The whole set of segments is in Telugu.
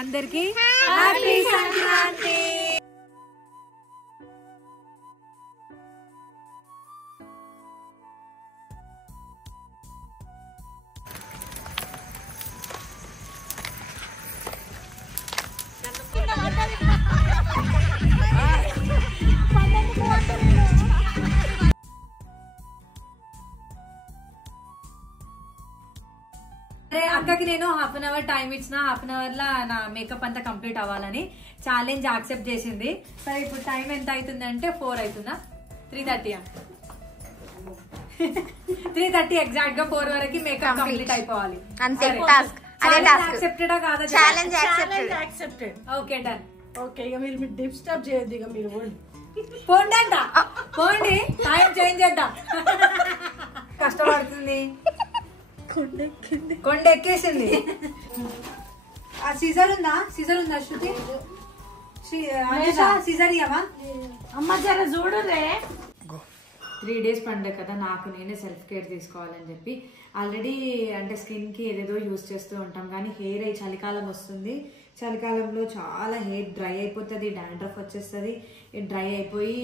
అందరికీ హ్యాపీ సంక్రాంతి. అక్కకి నేను హాఫ్ అన్ అవర్ టైం ఇచ్చిన, హాఫ్ అన్ అవర్ లా నా మేకప్ అంతా కంప్లీట్ అవ్వాలని ఛాలెంజ్ యాక్సెప్ట్ చేసింది. సరే ఇప్పుడు టైం ఎంత అవుతుంది అంటే 4 అవుతుందా, 3:30 3:30 ఎగ్జాక్ట్ గా 4 వరకు మేకప్ కంప్లీట్ అయిపోవాలి. యాక్సెప్టెడా కాదా? Challenge accepted. Okay done. Okay ఇక మీరు డిస్టర్బ్ చేయొద్దు, ఇక మీరు పోండి అంట, పోండి, టైం చేంజ్ చేద్దాం. కష్టపడుతుంది, కొండ ఎక్కేసింది. ఆ సీజర్ ఉందా? సీజర్ ఉందా శృతి? సీజర్ ఇవ్వవా అమ్మ? జర చూడు రే. 3 days పండుగ కదా, నాకు నేనే సెల్ఫ్ కేర్ తీసుకోవాలని చెప్పి ఆల్రెడీ అంటే స్కిన్ కి ఏదేదో యూజ్ చేస్తూ ఉంటాం, కానీ హెయిర్ అయి చలికాలం వస్తుంది. చలికాలంలో చాలా హెయిర్ డ్రై అయిపోతుంది, డాండ్రఫ్ వచ్చేస్తుంది, డ్రై అయిపోయి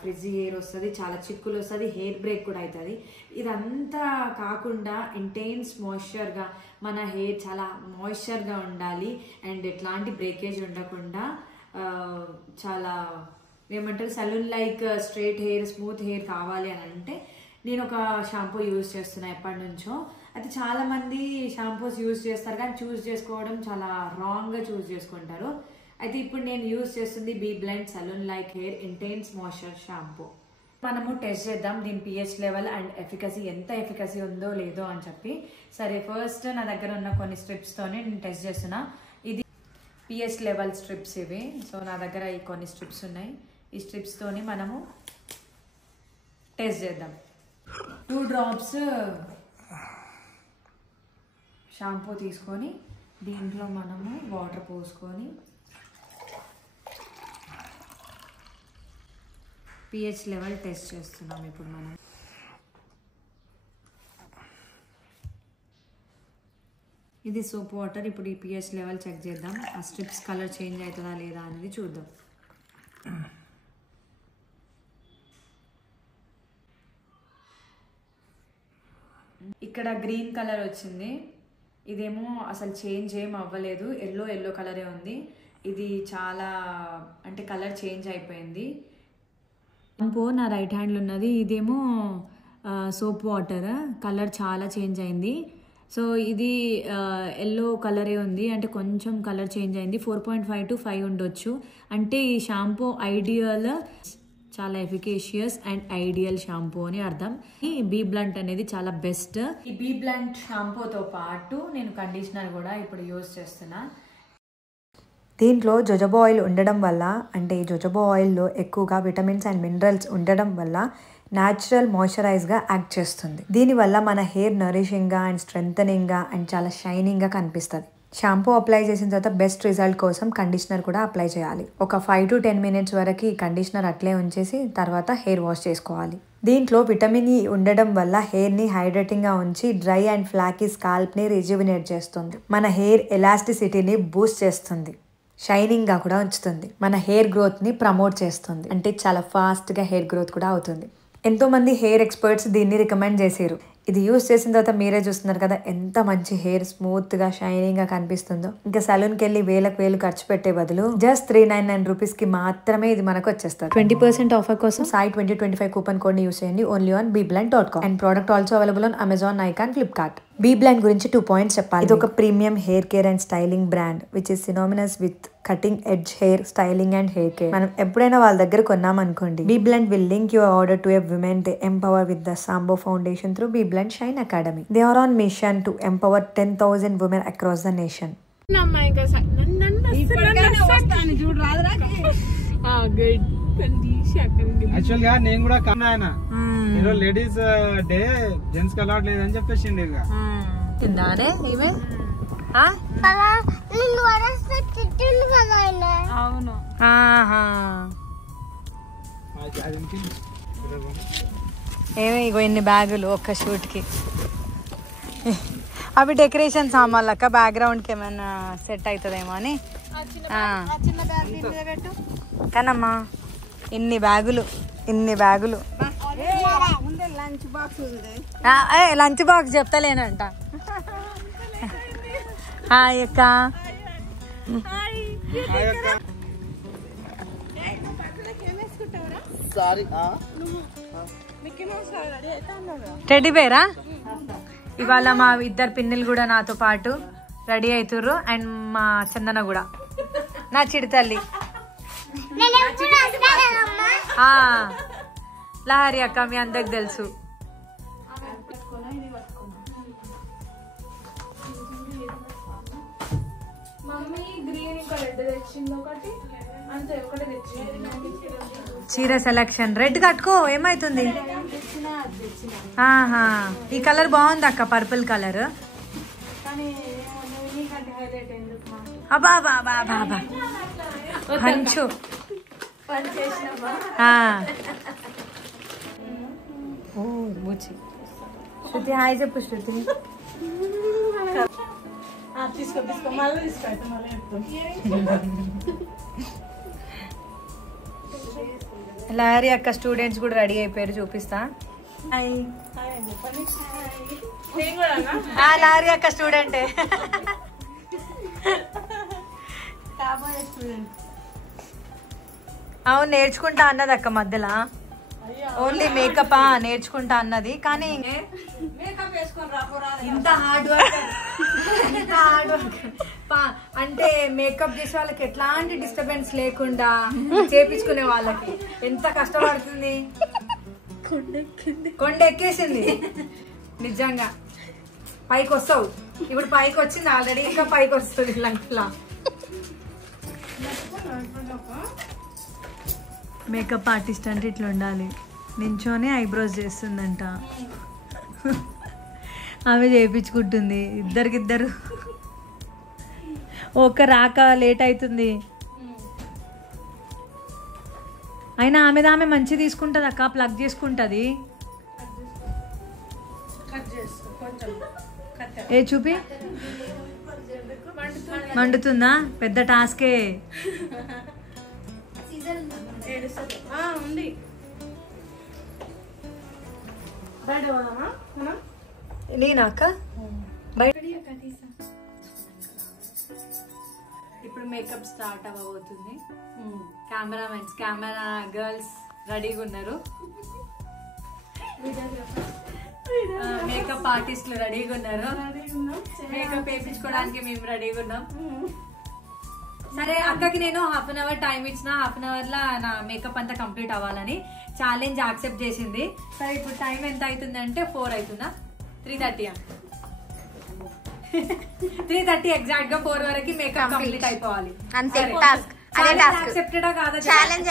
ఫ్రిజీ హెయిర్ వస్తుంది, చాలా చిక్కులు వస్తుంది, హెయిర్ బ్రేక్ కూడా అవుతుంది. ఇదంతా కాకుండా ఇంటెన్స్ మాయిశ్చర్గా మన హెయిర్ చాలా మాయిశ్చర్గా ఉండాలి అండ్ ఎట్లాంటి బ్రేకేజ్ ఉండకుండా చాలా ఏమంటారు salon like straight hair, smooth hair కావాలి అని అంటే నేను ఒక షాంపూ యూజ్ చేస్తున్నా ఎప్పటి నుంచో. అయితే చాలా మంది షాంపూస్ యూజ్ చేస్తారు కానీ చూస్ చేసుకోవడం చాలా రాంగ్గా చూస్ చేసుకుంటారు. అయితే ఇప్పుడు నేను యూజ్ చేస్తుంది B blend salon like hair intense moisture shampoo. మనము టెస్ట్ చేద్దాం దీని పిహెచ్ లెవెల్ అండ్ ఎఫికసీ, ఎంత ఎఫికసీ ఉందో లేదో అని చెప్పి. సరే ఫస్ట్ నా దగ్గర ఉన్న కొన్ని స్ట్రిప్స్తోనే నేను టెస్ట్ చేస్తున్నా. ఇది పిహెచ్ లెవెల్ స్ట్రిప్స్ ఇవి. సో నా దగ్గర ఈ కొన్ని స్ట్రిప్స్ ఉన్నాయి, ఈ స్ట్రిప్స్తోని మనము టెస్ట్ చేద్దాం. 2 drops షాంపూ తీసుకొని దీంట్లో మనము వాటర్ పోసుకొని పిహెచ్ లెవెల్ టెస్ట్ చేస్తున్నాం. ఇప్పుడు మనం ఇది సోప్ వాటర్. ఇప్పుడు ఈ పిహెచ్ లెవెల్ చెక్ చేద్దాం, ఆ స్ట్రిప్స్ కలర్ చేంజ్ అవుతుందా లేదా అనేది చూద్దాం. ఇక్కడ గ్రీన్ కలర్ వచ్చింది, ఇదేమో అసలు చేంజ్ ఏం అవ్వలేదు, ఎల్లో కలరే ఉంది. ఇది చాలా అంటే కలర్ చేంజ్ అయిపోయింది. షాంపూ నా రైట్ హ్యాండ్లో ఉన్నది, ఇదేమో సోప్ వాటర్, కలర్ చాలా చేంజ్ అయింది. సో ఇది ఎల్లో కలరే ఉంది, అంటే కొంచెం కలర్ చేంజ్ అయింది. 4.5 to 5 ఉండొచ్చు. అంటే ఈ షాంపూ ఐడియల్, చాలా ఎఫికేషియస్ అండ్ ఐడియల్ షాంపూ అని అర్థం. ఈ బీ బ్లంట్ అనేది చాలా బెస్ట్. ఈ బీ బ్లంట్ షాంపూతో పాటు నేను కండిషనర్ కూడా ఇప్పుడు యూజ్ చేస్తున్నా. దీంట్లో జొజోబా ఆయిల్ ఉండడం వల్ల, అంటే ఈ జొజోబా ఆయిల్లో ఎక్కువగా విటమిన్స్ అండ్ మినరల్స్ ఉండడం వల్ల న్యాచురల్ మాయిశ్చరైజ్గా యాక్ట్ చేస్తుంది. దీనివల్ల మన హెయిర్ నరిషింగ్గా అండ్ స్ట్రెంథనింగ్గా అండ్ చాలా షైనింగ్గా కనిపిస్తుంది. షాంపూ అప్లై చేసిన తర్వాత బెస్ట్ రిజల్ట్ కోసం కండిషనర్ కూడా అప్లై చేయాలి. ఒక 5 to 10 minutes వరకు ఈ కండిషనర్ అట్లే ఉంచేసి తర్వాత హెయిర్ వాష్ చేసుకోవాలి. దీంట్లో విటమిన్ ఈ ఉండడం వల్ల హెయిర్ని హైడ్రేటింగ్గా ఉంచి డ్రై అండ్ ఫ్లాకీ స్కాల్ప్ని రిజ్యువినేట్ చేస్తుంది. మన హెయిర్ ఎలాస్టిసిటీని బూస్ట్ చేస్తుంది, షైనింగ్గా కూడా ఉంచుతుంది, మన హెయిర్ గ్రోత్ని ప్రమోట్ చేస్తుంది, అంటే చాలా ఫాస్ట్గా హెయిర్ గ్రోత్ కూడా అవుతుంది. ఎంతోమంది హెయిర్ ఎక్స్పర్ట్స్ దీన్ని రికమెండ్ చేశారు. ఇది యూజ్ చేసిన తర్వాత మీరే చూస్తున్నారు కదా ఎంత మంచి హెయిర్ స్మూత్గా షైనింగ్గా కనిపిస్తుందో. ఇంకా సలూన్కి వెళ్ళి వేలు ఖర్చు పెట్టే బదులు జస్ట్ 399 రూపీస్కి మాత్రమే ఇది మనకు వచ్చేస్తుంది. 20% ఆఫర్ కోసం సాయి 2025 కూపన్ కోడ్ని యూజ్ చేయండి only on beeblend.com. And product also available on Amazon, Nykaa and Flipkart. Bee Blend గురించి 2 points చెప్పాలి. ఇది ఒక premium hair care and styling brand which is synonymous with cutting edge hair styling and hair care. మనం ఎప్పుడైనా వాళ్ళ దగ్గర కొన్నాం అనుకోండి, Bee Blend will link your order to a women they empower with the Sambo foundation through be blend shine academy. They are on mission to empower 10,000 women across the nation. Actual గా నేను కూడా కన్నా ఆయన ఈరోజు లేడీస్ డే జెంట్స్ కి అలవాట్ లేదని చెప్పేసిండు. ఇక తిందానే ఇవే అవును. ఏమో ఇగో ఇన్ని బ్యాగులు ఒక్క షూట్కి. అవి డెకరేషన్ సామాన్లు అక్క, బ్యాక్గ్రౌండ్కి ఏమైనా సెట్ అవుతుందేమో అని. కానమ్మా ఇన్ని బ్యాగులు లంచ్ బాక్స్ చెప్తలేనంట. హాయ్ అక్క. టెడ్డీ బేరా? ఇవాళ మా ఇద్దరు పిన్నులు కూడా నాతో పాటు రెడీ అవుతుర్రు. అండ్ మా చందన కూడా, నా చిడితల్లి లహరి అక్క, మీ అందరికి తెలుసు. చీర సెలక్షన్ రెడ్ కట్టుకో, ఏమైతుంది? ఆహా, ఈ కలర్ బాగుంది అక్క, పర్పుల్ కలర్. అబ్బా బాబా బాబా పంచు. శృతి హాయ్ చెప్పు. శృతి తీసుకో మళ్ళీ తీసుకో మళ్ళీ లహరి అక్క స్టూడెంట్స్ కూడా రెడీ అయిపోయారు, చూపిస్తా. లహరి అక్క స్టూడెంటే. అవును, నేర్చుకుంటా అన్నది అక్క మధ్యలో. ఓన్లీ మేకప్ నేర్చుకుంటా అన్నది, కానీ ఇంత హార్డ్ వర్క్ అంటే మేకప్ చేసే వాళ్ళకి ఎట్లాంటి డిస్టర్బెన్స్ లేకుండా చేపించుకునే వాళ్ళకి ఎంత కష్టపడుతుంది. కొండ ఎక్కేసింది నిజంగా. పైకి వస్తావు ఇప్పుడు, పైకి వచ్చింది ఆల్రెడీ, ఇంకా పైకి వస్తుంది లంక్లా. మేకప్ ఆర్టిస్ట్ అంటే ఇట్లా ఉండాలి. నించోనే ఐబ్రోస్ చేస్తుందంట, ఆమె చేయించుకుంటుంది. ఇద్దరికిద్దరు ఒక రాక లేట్ అవుతుంది. అయినా ఆమె మంచి తీసుకుంటుంది అక్క, ప్లగ్ చేసుకుంటుంది. ఏ చూపి, మండుతుందా? పెద్ద టాస్కే. నేనా అక్క? ఇప్పుడు మేకప్ స్టార్ట్ అవ్వబోతుంది. కెమెరా గర్ల్స్ రెడీగా ఉన్నారు, మేకప్ ఆర్టిస్టులు రెడీగా ఉన్నారు, మేకప్ వేయించుకోవడానికి మేము రెడీగా ఉన్నాం. సరే అక్కకి నేను హాఫ్ అన్ అవర్ టైం ఇచ్చిన, హాఫ్ అన్ అవర్ లా నా మేకప్ అంతా కంప్లీట్ అవ్వాలని ఛాలెంజ్ యాక్సెప్ట్ చేసింది. సరే ఇప్పుడు టైం ఎంత అవుతుంది అంటే 4 అవుతుందా? 3:30. 3:30 ఎగ్జాక్ట్ గా 4 వరకు మేకప్ కంప్లీట్ అయిపోవాలి. యాక్సెప్టెడా కాదా? Challenge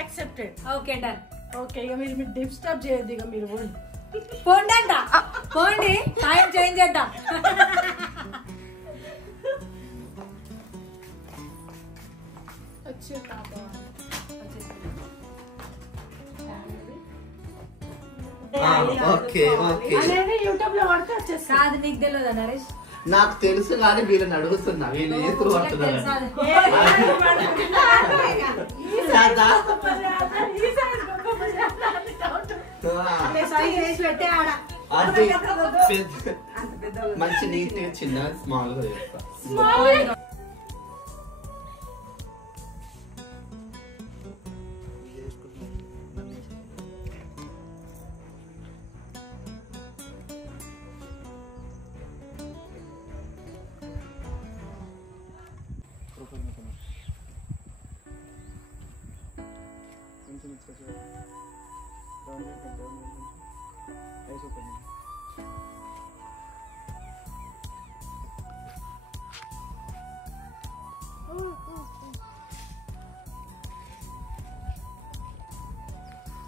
accepted. Okay done. Okay, ఇక మీరు డిస్టర్బ్ చేయొద్దు. ఇక మీరు పోండి అంట, పోండి, టైం చేంజ్ చేద్దాం. యూట్యూబ్ లో పడితే వచ్చేసి కాదు, నీకు తెలియదా నరేష్? నాకు తెలుసు కానీ వీళ్ళని అడుగుతున్నా, వీళ్ళు ఎదురు పడుతున్నారు. మంచి నీట్ గా చిన్న స్మాల్ గా చేస్తా.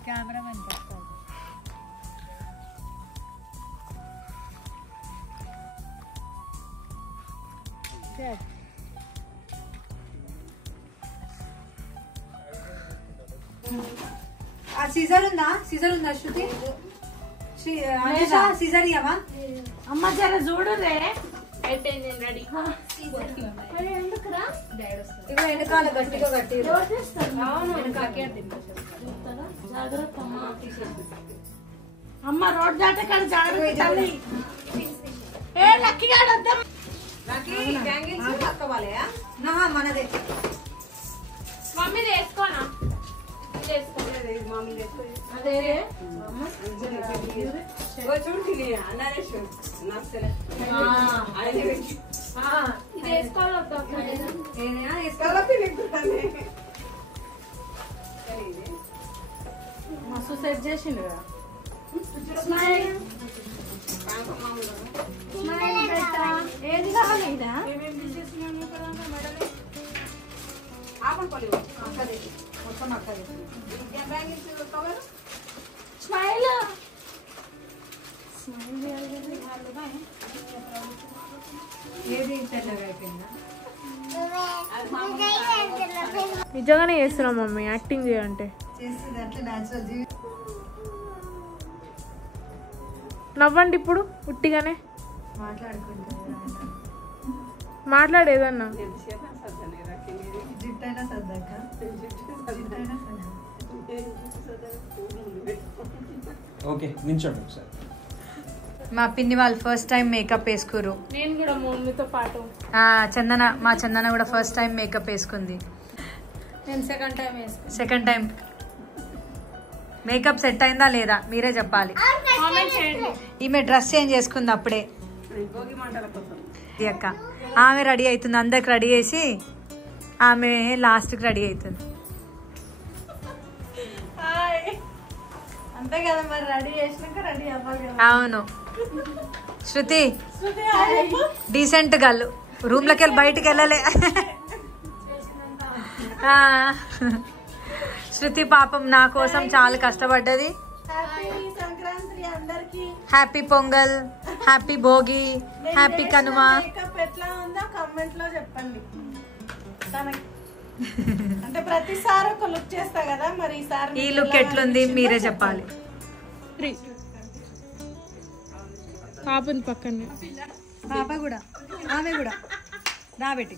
కెమెరామెన్ సీజర్ ఉందా? సీజర్ ఉందా శృతి? సీజర్ ఇవ్వవా? అమ్మ జర చూడు రే. రెడీ ఎందుకురా? ఇక వెనకాల గట్టిగా గట్టి జాగ్రత్త అమ్మ. రోడ్ దాటకాడ జాగ్రత్త తల్లి. ఏ లక్కీగా వద్దాం. మనదే మమ్మీ వేసుకోనా అదే ఇది వేసుకోవాలి మస్తు సెట్ చేసిండు కదా. ఏది కావాలి ఇదా? స్మైల్ ఏది తెల్లగా అయిపోయిందా? నిజంగానే చేస్తున్నాం మమ్మీ యాక్టింగ్ చేయంటే చేస్తుంది అట్లా న్యాచురల్ జీవి. నవ్వండి ఇప్పుడు ఉట్టిగానే మాట్లాడేదన్నా జిట్టైనా సర్దాక ఓకే నించోండి ఒకసారి. మా పిన్ని వాళ్ళు ఫస్ట్ టైం మేకప్ వేసుకోరు. నేను కూడా మమ్మీతో పాటు మా చందన కూడా ఫస్ట్ టైం మేకప్ వేసుకుంది. నేను సెకండ్ టైం వేసుకున్నాను. సెకండ్ టైం మేకప్ సెట్ అయిందా లేదా మీరే చెప్పాలి. కామెంట్ చేయండి. ఈమె డ్రెస్ చేంజ్ చేసుకుంది అప్పుడే. అక్క ఆమె రెడీ అవుతుంది, అందరికి రెడీ చేసి ఆమె లాస్ట్కి రెడీ అవుతుంది. అంతే కదా మరి. రెడీ చేసినాక రెడీ అవ్వాలి కదా. అవును శృతి డీసెంట్ గల్లు, రూమ్ లోకి వెళ్ళి బయటికి వెళ్ళలే. శృతి పాపం నా కోసం చాలా కష్టపడ్డది. హ్యాపీ సంక్రాంతి అందరికి. Happy pongal, happy Bhogi, happy Kanuma. Makeup ఎట్లా ఉందో కామెంట్ లో చెప్పండి. తనకి అంటే ప్రతిసారి ఒక లుక్ చేస్తా కదా, మరి ఈసారి ఈ లుక్ ఎట్లుంది మీరే చెప్పాలి. పాపని పక్కనే పాప కూడా ఆమె కూడా రాబెట్టి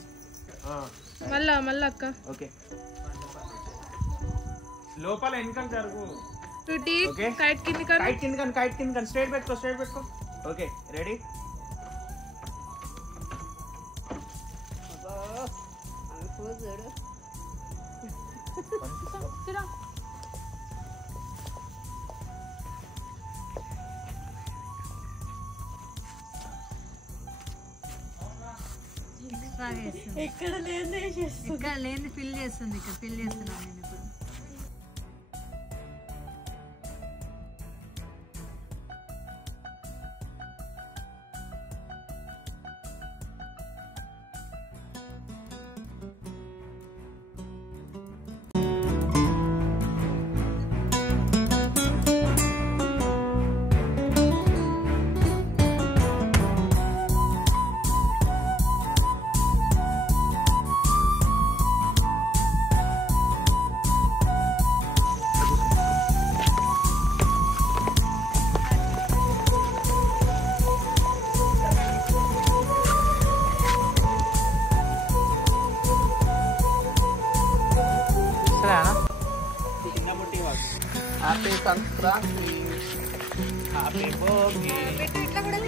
మళ్ళా అక్క ఓకే లోపల వెనకాల జరుగు. రుటి Okay. కైట్ కింది కైట్ కింద కానీ స్ట్రైట్ పెట్టుకో. Okay ready. ఎక్కడ లేదు ఇక్కడ లేని ఫిల్ చేస్తుంది, ఇక్కడ ఫిల్ చేస్తున్నాను నేను ఇప్పుడు. Happy Sankranti, happy Bhogi. ఇట్లా కూడా